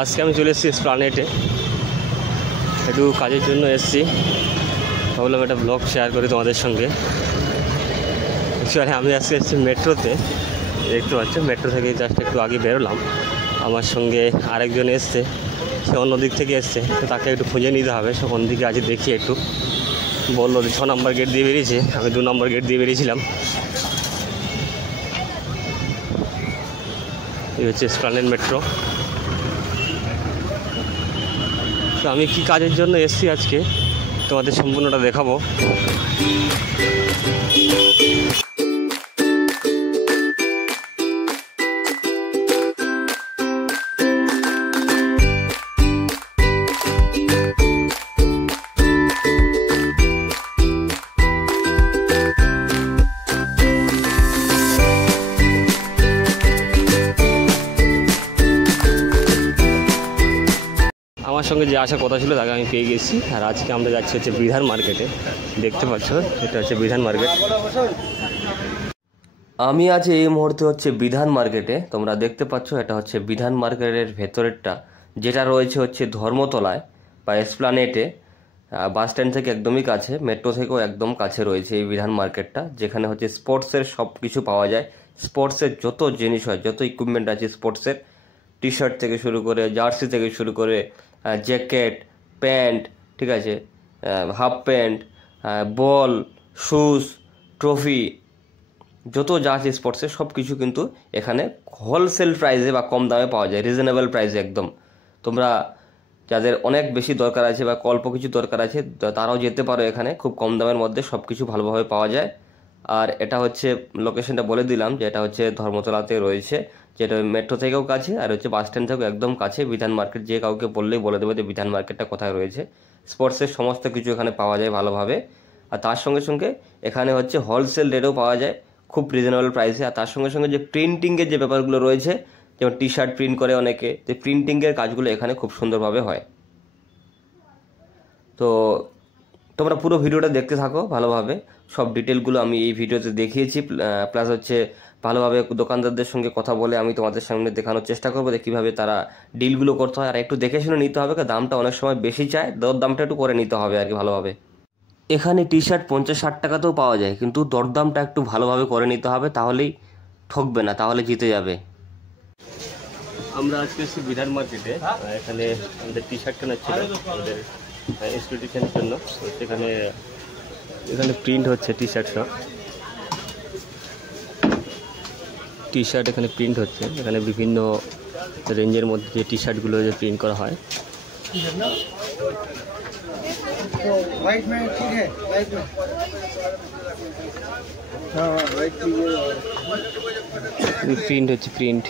আজকে আমি চলে এসেছি এসপ্লানেডে, একটু কাজের জন্য এসেছি। ভাবলাম একটা ব্লগ শেয়ার করি তোমাদের সঙ্গে। অ্যাকচুয়ালি আমি আজকে এসেছি মেট্রোতে, দেখতে পাচ্ছ মেট্রো থেকে জাস্ট একটু আগে বেরোলাম। আমার সঙ্গে আরেকজন এসছে, সে অন্য দিক থেকে এসছে, তো তাকে একটু খুঁজে নিতে হবে। সে কোন দিকে আজ দেখি একটু বললো 6 নম্বর গেট দিয়ে বেরিয়েছে, আমি 2 নম্বর গেট দিয়ে বেরিয়েছিলাম। এই হচ্ছে এসপ্লানেড মেট্রো। তো আমি কি কাজের জন্য এসেছি আজকে তোমাদের সম্পূর্ণটা দেখাবো। আমার সঙ্গে যে আসার কথা ছিল তাকে আমি পেয়ে গেছি। আর আজকে আমরা যাচ্ছি হচ্ছে বিধান মার্কেটে, দেখতে পাচ্ছ এটা হচ্ছে বিধান মার্কেট। আমি আছি এই মুহূর্তে হচ্ছে বিধান মার্কেটে, তোমরা দেখতে পাচ্ছ এটা হচ্ছে বিধান মার্কেটের ভেতরেরটা, যেটা রয়েছে হচ্ছে ধর্মতলায় বা এসপ্লানেডে। বাস স্ট্যান্ড থেকে একদমই কাছে, মেট্রো থেকেও একদম কাছে রয়েছে এই বিধান মার্কেটটা, যেখানে হচ্ছে স্পোর্টসের সব কিছু পাওয়া যায়। স্পোর্টসের যত জিনিস হয়, যত ইকুইপমেন্ট আছে স্পোর্টসের, টি শার্ট থেকে শুরু করে, জার্সি থেকে শুরু করে, জ্যাকেট, প্যান্ট, ঠিক আছে, হাফ প্যান্ট, বল, শুজ, ট্রফি, যত যা আছে স্পোর্টসের সব কিছু কিন্তু এখানে হোলসেল প্রাইসে বা কম দামে পাওয়া যায়, রিজনেবল প্রাইসে একদম। তোমরা যাদের অনেক বেশি দরকার আছে বা অল্প কিছু দরকার আছে তারাও যেতে পারো, এখানে খুব কম দামের মধ্যে সব কিছু ভালোভাবে পাওয়া যায়। আর এটা হচ্ছে লোকেশনটা বলে দিলাম যে এটা হচ্ছে ধর্মতলাতে রয়েছে, যেটা মেট্রো থেকেও কাছে আর হচ্ছে বাস স্ট্যান্ড থেকেও একদম কাছে। বিধান মার্কেট যে কাউকে বললেই বলে দেবে যে বিধান মার্কেটটা কোথায় রয়েছে। স্পোর্টসের সমস্ত কিছু এখানে পাওয়া যায় ভালোভাবে। আর তার সঙ্গে সঙ্গে এখানে হচ্ছে হোলসেল রেটেও পাওয়া যায় খুব রিজনেবল প্রাইসে। আর তার সঙ্গে সঙ্গে যে প্রিন্টিংয়ের যে ব্যাপারগুলো রয়েছে, যেমন টি শার্ট প্রিন্ট করে অনেকে, যে প্রিন্টিংয়ের কাজগুলো এখানে খুব সুন্দরভাবে হয়। তো তোমরা পুরো ভিডিওটা দেখতে থাকো ভালোভাবে, সব ডিটেলগুলো আমি এই ভিডিওতে দেখিয়েছি। প্লাস হচ্ছে ভালোভাবে দোকানদারদের সঙ্গে কথা বলে আমি তোমাদের সামনে দেখানোর চেষ্টা করবো যে কীভাবে তারা ডিলগুলো করতে হয়। আর একটু দেখে শুনে নিতে হবে, কারণ দামটা অনেক সময় বেশি চায়, দরদামটা একটু করে নিতে হবে আর কি ভালোভাবে। এখানে টি শার্ট 50-60 টাকাতেও পাওয়া যায়, কিন্তু দরদামটা একটু ভালোভাবে করে নিতে হবে, তাহলেই ঠকবে না, তাহলে জিতে যাবে। আমরা আজকে এসেছি বিধান মার্কেটে, এখানে আমাদের টি শার্ট কেনার ছিল আমাদের এক্সপিডিশনের জন্য। সেখানে এখানে প্রিন্ট হচ্ছে টি শার্ট, সব টি শার্ট এখানে প্রিন্ট হচ্ছে। এখানে বিভিন্ন রেঞ্জের মধ্যে যে টি শার্টগুলো যে প্রিন্ট করা হয়। प्रिंट है प्रिंट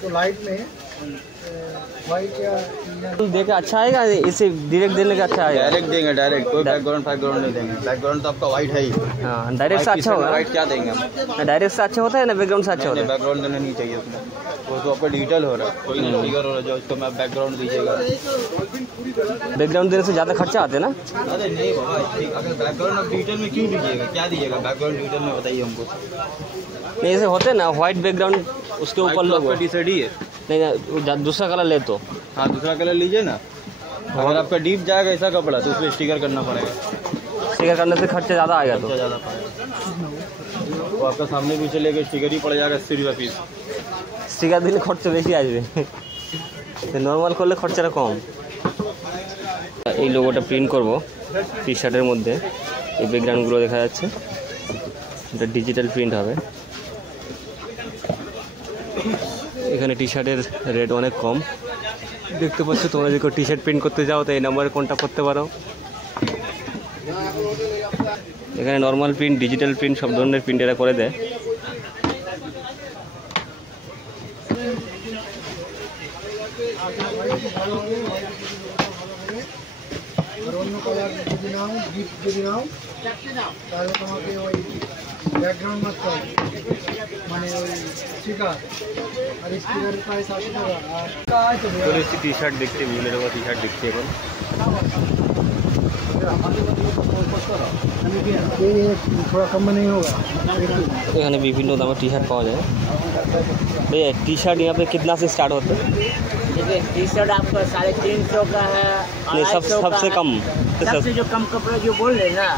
तो लाइट में वाइट या देखे अच्छा आएगा, इसे डायरेक्ट देने का अच्छा आएगा। डायरेक्ट देंगे, डायरेक्ट कोई बैकग्राउंड नहीं देंगे। बैकग्राउंड तो आपका वाइट है ही। हाँ, डायरेक्ट से अच्छा होगा। वाइट क्या देंगे हम? डायरेक्ट से अच्छा होता है ना, बैकग्राउंड से अच्छा होता है? बैकग्राउंड देना नहीं चाहिए उसमें, वो तो आपका डिजिटल हो रहा है, कोई फिगर हो रहा है जो उसको मैं बैकग्राउंड दीजिएगा। बैकग्राउंड देने से ज़्यादा खर्चा आते हैं ना? अरे नहीं बाबा, अगर बैकग्राउंड आप डिजिटल में क्यों दीजिएगा, क्या दीजिएगा बैकग्राउंड डिजिटल में, बताइए हमको। नहीं ऐसे होते ना व्हाइट बैकग्राउंड, उसके ऊपर लोग डिसाइड ही है। नहीं दूसरा कलर ले तो। हाँ दूसरा कलर लीजिए ना। अगर आपका डीप जाएगा ऐसा कपड़ा तो उसमें स्टिकर करना पड़ेगा। स्टिकर करने से खर्चा ज़्यादा आएगा, तो ज़्यादा पड़ेगा। वो आपका सामने पीछे लेके स्टिकर ही पड़ जाएगा 80 रुपये पीस। स्टिकर दिले खर्चा बेশি আসবে, নর্মাল করলে খরচাটা কম। এই লোগোটা প্রিন্ট করব টি শার্টের মধ্যে, এই ব্যাকগ্রাউন্ডগুলো দেখা যাচ্ছে, এটা ডিজিটাল প্রিন্ট হবে। এখানে টি শার্টের রেট অনেক কম, দেখতে পাচ্ছ। তোমরা যদি টি শার্ট প্রিন্ট করতে যাও তো এই নাম্বারে কন্ট্যাক্ট করতে পারো। এখানে নর্মাল প্রিন্ট, ডিজিটাল প্রিন্ট সব ধরনের প্রিন্ট এরা করে দেয়। ব্যাকগ্রাউন্ড মাত্র মানে ওই স্টিকার আর স্টিকারের প্রাইস 80 টাকা। আর চলে এসেছি টি শার্ট দেখতে, বিভিন্ন রকম টি শার্ট দেখছি এখন। थोड़ा कम में नहीं होगा। এখানে বিভিন্ন দামের टी शर्ट पावा जाए। भैया टी शर्ट यहाँ पे कितना से स्टार्ट होते हैं? देखिए टी शर्ट आपका 350 का है, नहीं, 250 सबसे का कम है। सबसे जो कम कपड़ा जो बोल रहे हैं ना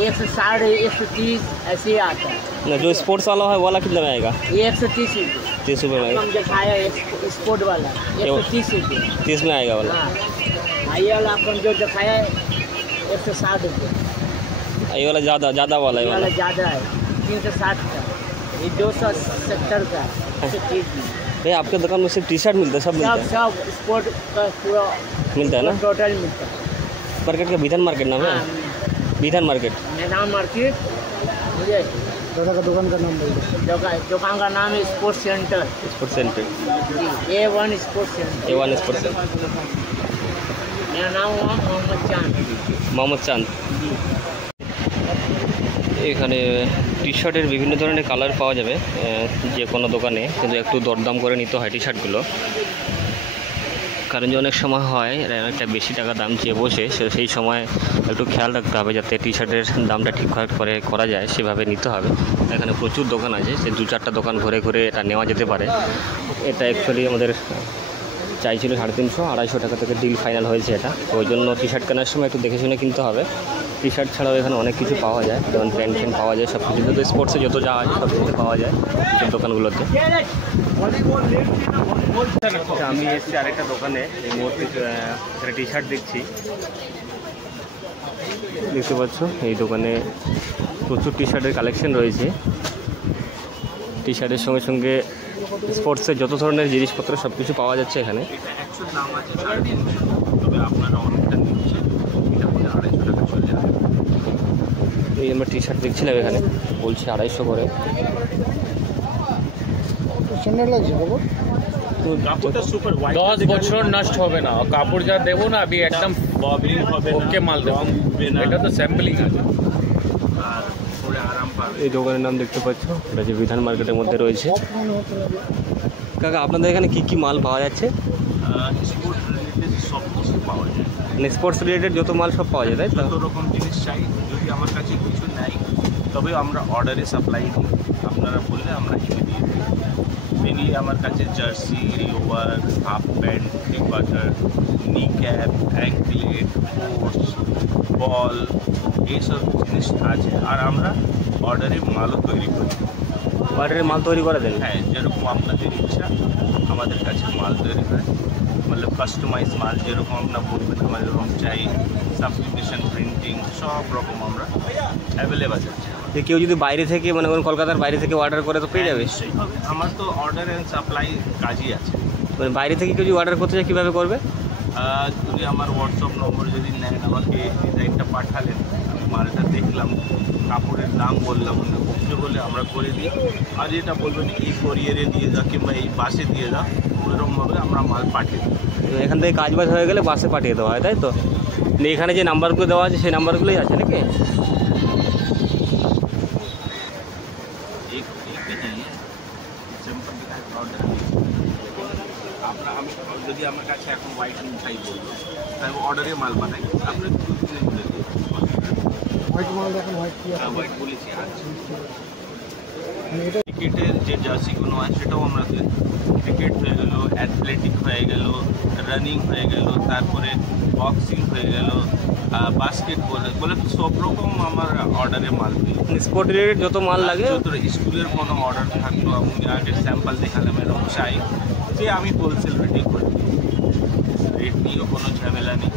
160 130 ऐसे ही आता है। ना जो स्पोर्ट्स वाला है वाला कितना में आएगा? ये 130 रुपये 30 रुपये में आएगा। हम दिखाया स्पोर्ट वाला 130 रुपये। 30 में आएगा वाला। हाँ ये वाला आपको जो दिखाया है 160 रुपये। ये वाला ज़्यादा वाला है ये वाला। वाला ज़्यादा है 360 का, ये 270 का 130 में। भैया आपके दुकान में सिर्फ टी शर्ट मिलता है? सब मिलता है? सब स्पोर्ट का पूरा मिलता है ना? टोटल मिलता है। मार्केट का विधान मार्केट नाम है? हाँ, विधान मार्केट। मैदान मार्केट मुझे दादा का दुकान का नाम बोलिए। दुकान का नाम है sports centre. Sports centre. A1 sports centre. A1 sports centre. मेरा नाम हुआ मोहम्मद चांद। মোহাম্মদ চাঁদ। এখানে টি শার্টের বিভিন্ন ধরনের কালার পাওয়া যাবে যে কোনো দোকানে, কিন্তু একটু দরদাম করে নিতে হয় টি শার্টগুলো, কারণ যে অনেক সময় হয় অনেকটা বেশি টাকা দাম চেয়ে বসে, সেই সময় একটু খেয়াল রাখতে হবে যাতে টি শার্টের দামটা ঠিকঠাক করে করা যায়, সেভাবে নিতে হবে। এখানে প্রচুর দোকান আছে, সে 2-4টা দোকান ঘুরে ঘুরে এটা নেওয়া যেতে পারে। এটা অ্যাকচুয়ালি আমাদের চাইছিল 350-250 টাকা থেকে ডিল ফাইনাল হয়েছে এটা। ওই জন্য টি শার্ট কেনার সময় একটু দেখে শুনে কিনতে হবে। টি শার্ট ছাড়াও এখানে অনেক কিছু পাওয়া যায়, যেমন প্যান্ট পাওয়া যায়, সব কিছু যত স্পোর্টসে যত যা আছে সব কিছু পাওয়া যায় এই দোকানগুলোতে। আমি এসেছি আরেকটা দোকানে, এই মুহূর্তে একটা টি শার্ট দেখছি, দেখতে পাচ্ছ এই দোকানে প্রচুর টি শার্টের কালেকশন রয়েছে। টি শার্টের সঙ্গে সঙ্গে স্পোর্টসের যত ধরনের জিনিসপত্র সব কিছু পাওয়া যাচ্ছে এখানে। এই আমরা টি শার্ট দেখছিলাম এখানে, বলছি 250 করে। সুন্দর লাগছে বাবু। 10 বছর নষ্ট হবে না, কাপড় যা দেবো না আমি একদম ওকে মাল দেবো, এটা তো স্যাম্পলিং আছে। এই দোকানের নাম দেখতে পাচ্ছ, এটা যে বিধান মার্কেটের মধ্যে রয়েছে। কাকা আপনাদের এখানে কি কি মাল পাওয়া যাচ্ছে? স্পোর্টস রিলেটেড সব কিছু পাওয়া যায়, মানে স্পোর্টস রিলেটেড যত মাল সব পাওয়া যায়, তাই তো? যত রকম জিনিস চাই, যদি আমার কাছে কিছু নাই তবে আমরা অর্ডারে সাপ্লাই দিই, আপনারা বললে আমরা এনে দিয়ে দিই। মেনলি আমার কাছে জার্সি, লোয়ার, হাফ প্যান্ট, টি-বাটার, নি ক্যাপ, অ্যাঙ্কলেট, কোটস, বল, এইসব জিনিস আছে। আর আমরা অর্ডারে মালও তৈরি করি। অর্ডারে মাল তৈরি করে দেন? হ্যাঁ, যেরকম আপনাদের ইচ্ছা আমাদের কাছে মাল তৈরি হয়, মানে কাস্টমাইজ মাল যেরকম আপনার বলবেন আমার এরকম চাই, সাবস্টিটিউশন, প্রিন্টিং সব রকম আমরা অ্যাভেলেবেল আছে। যে কেউ যদি বাইরে থেকে মানে কলকাতার বাইরে থেকে অর্ডার করে তো পেয়ে যাবে? নিশ্চয়ই হবে, আমার তো অর্ডার অ্যান্ড সাপ্লাই কাজই আছে। মানে বাইরে থেকে কেউ যদি অর্ডার করতে চায় কীভাবে করবে? যদি আমার হোয়াটসঅ্যাপ নম্বর যদি নেন, আমাকে ডিজাইনটা পাঠালেন, আমি মালটা দেখলাম, কাপড়ের দাম বললাম, ওকে বলে আমরা করে দিই। আর যেটা বলবেন এই কোরিয়ারে দিয়ে যাও কিংবা এই বাসে দিয়ে যাও, ওইরকমভাবে আমরা মাল পাঠিয়ে দিই। এখান থেকে কাজ বাজ হয়ে গেলে বাসে পাঠিয়ে দেওয়া হয়, তাই তো? এখানে যে নাম্বারগুলো দেওয়া আছে সেই নাম্বারগুলোই আছে নাকি? আমি যদি আমার কাছে এখন হোয়াইট চাই বলবো, তাই অর্ডারে মাল বানাই, আপনি 2-3 বলে দিই। হোয়াইট মাল দেখেন, হোয়াইট কি আছে? হোয়াইট বলেছি আছে। এটা ক্রিকেটের যে জার্সিগুলো হয় সেটাও আমরা দিই। ক্রিকেট হয়ে গেল, অ্যাথলেটিক হয়ে গেল, রানিং হয়ে গেল, তারপরে বক্সিং হয়ে গেল, বাস্কেটবল বলে সব রকম আমার অর্ডারে মাল দিই। স্পোর্ট রিলেটেড যত মাল লাগে, যত স্কুলের কোনো অর্ডার থাকতো আমি আগে স্যাম্পল দেখালাম এরকম চাই, যে আমি হোলসেল রেটে করে দিই। রেট নিয়েও কোনো ঝামেলা নেই,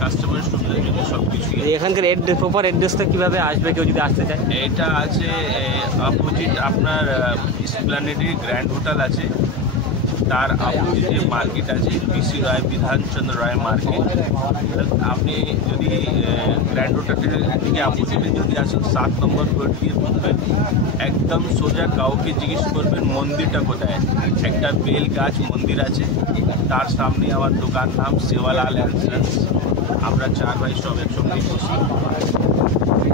কাস্টমার সুবিধার জন্য সব কিছুই। এখানকার প্রপার অ্যাড্রেসটা কীভাবে আসবে কেউ যদি আসতে চায়? এটা আছে অপোজিট আপনার এসপ্ল্যানেডে গ্র্যান্ড হোটেল আছে, তার অপোজিটে মার্কেট আছে পিসি রায়, বিধানচন্দ্র রায় মার্কেট। আপনি যদি গ্র্যান্ড হোটেলের দিকে অপোজিটে যদি আসেন 7 নম্বর রোড দিয়ে ঢুকবেন, একদম সোজা কাউকে জিজ্ঞেস করবেন মন্দিরটা কোথায়, একটা বেল গাছ মন্দির আছে, তার সামনে আমার দোকান নাম সেওয়ালাল অ্যান্ড সন্স। আমরা 4 ভাই সব একসঙ্গে বসি,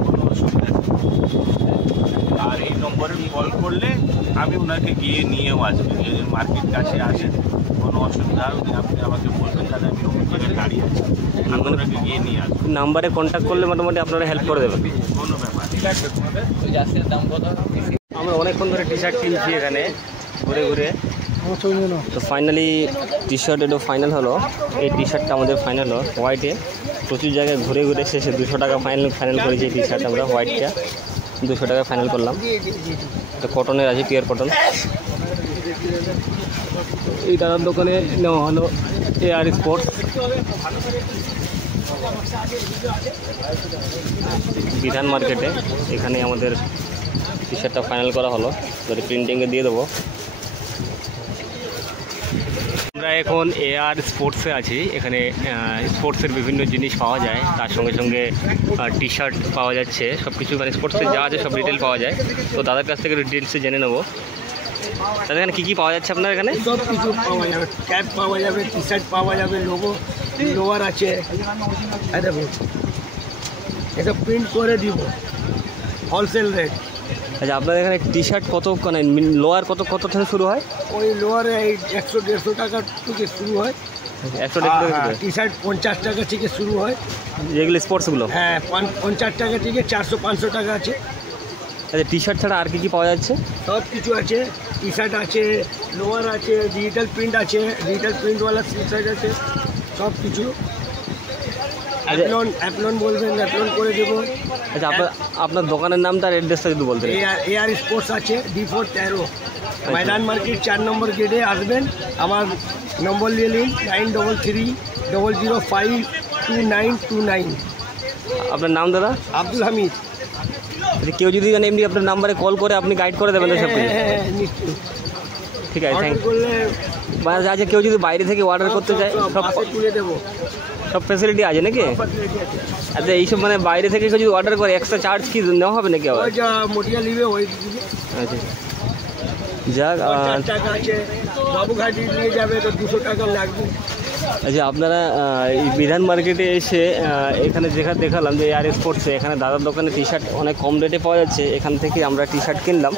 কোনো অসুবিধা নেই। আর এই নম্বরে কল করলে আমি ওনাকে গিয়ে নিয়েও আসবো। যদি মার্কেট কাছে আসেন কোনো অসুবিধা হলে আপনি আমাকে বলবেন, তাহলে আমি ওখান থেকে দাঁড়িয়ে আছি, আমি ওনাকে গিয়ে নিয়ে আসবো। নাম্বারে কন্ট্যাক্ট করলে মোটামুটি আপনারা হেল্প করে দেবেন, কোনো ব্যাপার নেই। জার্সির দাম কত? আমরা অনেকক্ষণ ধরে টি শার্ট কিনছি এখানে, ঘুরে ঘুরে। তো ফাইনালি টি শার্ট এটা ফাইনাল হলো, এই টি শার্টটা আমাদের ফাইনাল হলো হোয়াইটে। প্রচুর জায়গায় ঘুরে ঘুরে শেষে 200 টাকা ফাইনাল করেছি এই টি শার্ট আমরা হোয়াইটটা 200 টাকা ফাইনাল করলাম। তো কটনের আছে, পিওর কটন। এই দাদার দোকানে নেওয়া হলো AR স্পোর্টস। বিধান মার্কেটে এখানে আমাদের টি শার্টটা ফাইনাল করা হলো, যদি প্রিন্টিংয়ে দিয়ে দেবো। আমরা এখন AR স্পোর্টসে আছি। এখানে স্পোর্টসের বিভিন্ন জিনিস পাওয়া যায়, তার সঙ্গে সঙ্গে টি শার্ট পাওয়া যাচ্ছে, সব কিছু মানে স্পোর্টসের যা আছে সব ডিটেল পাওয়া যায়। তো দাদার কাছ থেকে ডিটেলসে জেনে নেবো দাদা এখানে কী কী পাওয়া যাচ্ছে আপনার এখানে? সব কিছু পাওয়া যাবে, ক্যাপ পাওয়া যাবে, টি শার্ট পাওয়া যাবে, লোয়ার আছে। এটা প্রিন্ট করে দিব হোলসেল রেট। আচ্ছা, আপনার এখানে টি শার্ট কত মানে লোয়ার কত থেকে শুরু হয়? ওই লোয়ারে 100-150 টাকা থেকে শুরু হয়, 100 টি শার্ট 50 টাকা থেকে শুরু হয়। যেগুলো স্পোর্টসগুলো? হ্যাঁ, 50 টাকা থেকে 400-500 টাকা আছে। আচ্ছা, টি শার্ট ছাড়া আর কী পাওয়া যাচ্ছে? সব কিছু আছে, টি শার্ট আছে, লোয়ার আছে, ডিজিটাল প্রিন্ট আছে, ডিজিটাল প্রিন্টওয়ালা টি শার্ট আছে, সব কিছু। অ্যাপলন বলবেন, অ্যাপলন করে দেবো। আচ্ছা, আপনার দোকানের নামটা আর অ্যাড্রেসটা যদি বলতেন। AR স্পোর্টস আছে, D4 13 ময়দান মার্কেট 4 নম্বর গেটে আসবেন। আমার নম্বর নিয়ে নিন 9330052929। আপনার নাম দাদা? আব্দুল হামিদ। কেউ যদি এমনি আপনার নাম্বারে কল করে আপনি গাইড করে দেবেন সব কিছু? হ্যাঁ, নিশ্চয়ই। ঠিক আছে, থ্যাংক ইউ। করলে আচ্ছা, কেউ যদি বাইরে থেকে অর্ডার করতে চায় সব তুলে দেবো, সব ফ্যাসিলিটি আছে নাকি? আচ্ছা, এইসব মানে বাইরে থেকে কেউ যদি অর্ডার করে এক্সট্রা চার্জ কি নেওয়া হবে নাকি আবার? যা মটিয়া নিবে ওই আচ্ছা, যাক। 4 টাকা আছে, বাবুঘাটি নিয়ে যাবে তো 200 টাকা লাগবে। আচ্ছা, আপনারা এই বিধান মার্কেটে এসে এখানে যেখানে দেখালাম যে AR স্পোর্টসে, এখানে দাদার দোকানে টি শার্ট অনেক কম রেটে পাওয়া যাচ্ছে। এখান থেকে আমরা টি শার্ট কিনলাম।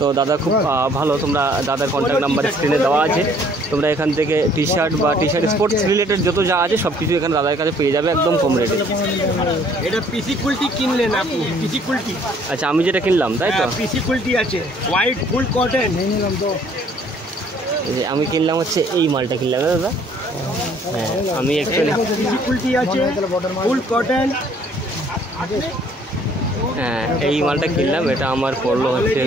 তো দাদা খুব ভালো, তোমরা দাদার কন্ট্যাক্ট নাম্বার স্ক্রিনে দেওয়া আছে। তোমরা এখান থেকে টি শার্ট বা টি শার্ট স্পোর্টস রিলেটেড যত যা আছে সব কিছু এখানে দাদার কাছে পেয়ে যাবে একদম কম রেটে। এটা পিসি কুলটি কিনলেন আপনি? পিসি কুলটি? আচ্ছা, আমি যেটা কিনলাম তাই তো? পিসি কুলটি আছে, হোয়াইট ফুল কটন। আমি কিনলাম হচ্ছে এই মালটা কিনলাম দাদা। হ্যাঁ, আমি অ্যাকচুয়ালি পিসি কুলটি আছে, ফুল কটন। হ্যাঁ, এই মালটা কিনলাম। এটা আমার পড়লো হচ্ছে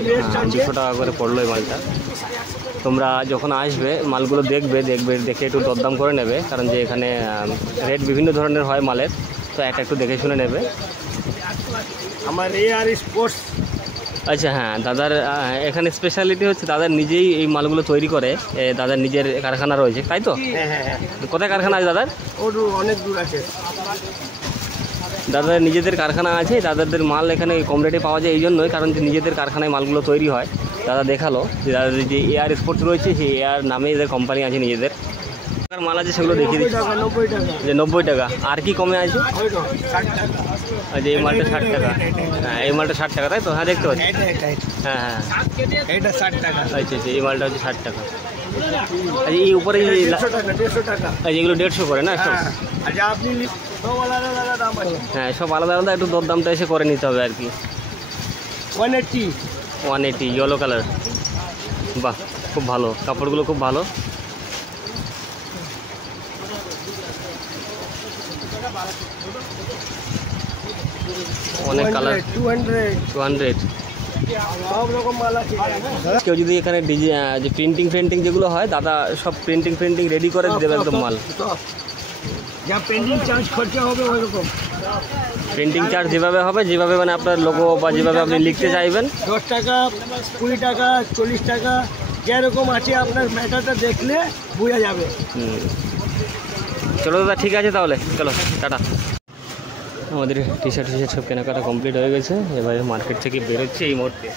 200 টাকা করে পড়লো এই মালটা। তোমরা যখন আসবে মালগুলো দেখে একটু দরদাম করে নেবে, কারণ যে এখানে রেট বিভিন্ন ধরনের হয় মালের, তো একটু দেখে শুনে নেবে। আমার AR স্পোর্টস। আচ্ছা, হ্যাঁ, দাদার এখানে স্পেশালিটি হচ্ছে দাদার নিজেই এই মালগুলো তৈরি করে, দাদার নিজের কারখানা রয়েছে তাই তো? হ্যাঁ। কোথায় কারখানা আছে দাদার? ওর অনেক দূর আছে। দাদার নিজেদের কারখানা আছে। দাদাদের মাল এখানে কম রেটে পাওয়া যায় এই জন্যই, কারণ যে নিজেদের কারখানায় মালগুলো তৈরি হয়। দাদা দেখালো যে দাদাদের যে AR স্পোর্টস রয়েছে, সেই AR নামে এদের কোম্পানি আছে নিজেদের। মাল আছে সেগুলো দেখিয়ে দিচ্ছি। 90 টাকা। যে 90 টাকা। আর কি কমে আছে? 60 টাকা। আচ্ছা, এই মালটা 60 টাকা। হ্যাঁ, এই মালটা 60 টাকা তাই তো? হ্যাঁ, দেখতে পাচ্ছি। হ্যাঁ, এটা 60 টাকা। আচ্ছা, এই মালটা হচ্ছে 60 টাকা। আচ্ছা, এই উপরে 150 টাকা। আচ্ছা, এগুলো 150 করে না সব? আচ্ছা, আপনি সব আলাদা আলাদা দাম আছে। হ্যাঁ, সব আলাদা আলাদা, একটু দরদামটা এসে করে নিতে হবে আর কি। 180 ইয়েলো কালার। বাহ, খুব ভালো, কাপড়গুলো খুব ভালো। অনেক কালার। 200। সব রকম মাল আছে। কেউ যদি এখানে যে প্রিন্টিং যেগুলো হয় দাদা সব প্রিন্টিং রেডি করে দেবে একদম মাল। যা পেন্টিং চার্জ খরচা হবে ওই রকম। প্রিন্টিং চার্জ যেভাবে মানে আপনার লোগো বা যেভাবে আপনি লিখতে চাইবেন। 10 টাকা, 20 টাকা, 40 টাকা, যেরকম আছে আপনার ম্যাটারটা দেখলে বোঝা যাবে। চলো দাদা, ঠিক আছে তাহলে, চলো টাটা। আমাদের টি শার্ট সব কেনাকাটা কমপ্লিট হয়ে গেছে। এবারে মার্কেট থেকে বেরোচ্ছি। এই মুহূর্তে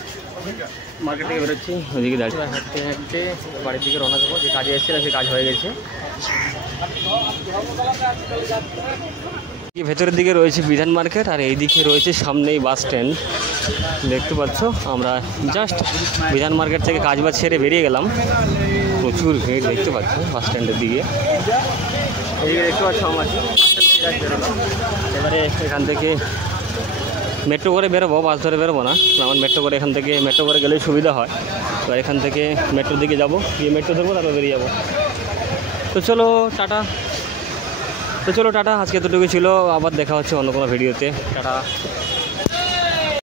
মার্কেট থেকে বেরোচ্ছি, ওদিকে দাঁড়িয়ে হাঁটতে বাড়ির দিকে রওনা দেবো। যে কাজে এসেছিলাম সে কাজ হয়ে গেছে। ভেতরের দিকে রয়েছে বিধান মার্কেট, আর এই দিকে রয়েছে সামনেই বাস স্ট্যান্ড। দেখতে পাচ্ছ, আমরা জাস্ট বিধান মার্কেট থেকে কাজ বাজ ছেড়ে বেরিয়ে গেলাম। প্রচুর ভিড় দেখতে পাচ্ছ বাস স্ট্যান্ডের দিকে। এদিকে দেখতে পাচ্ছ আমার এবারে এখান থেকে মেট্রো করে বেরোবো, বাস ধরে বেরোবো না, আমার মেট্রো করে এখান থেকে মেট্রো করে গেলেই সুবিধা হয়। তো এখান থেকে মেট্রোর দিকে যাবো, গিয়ে মেট্রো ধরবো, তারপর বেরিয়ে যাবো। তো চলো টাটা, আজকে এতটুকু ছিল, আবার দেখা হচ্ছে অন্য কোনো ভিডিওতে। টাটা।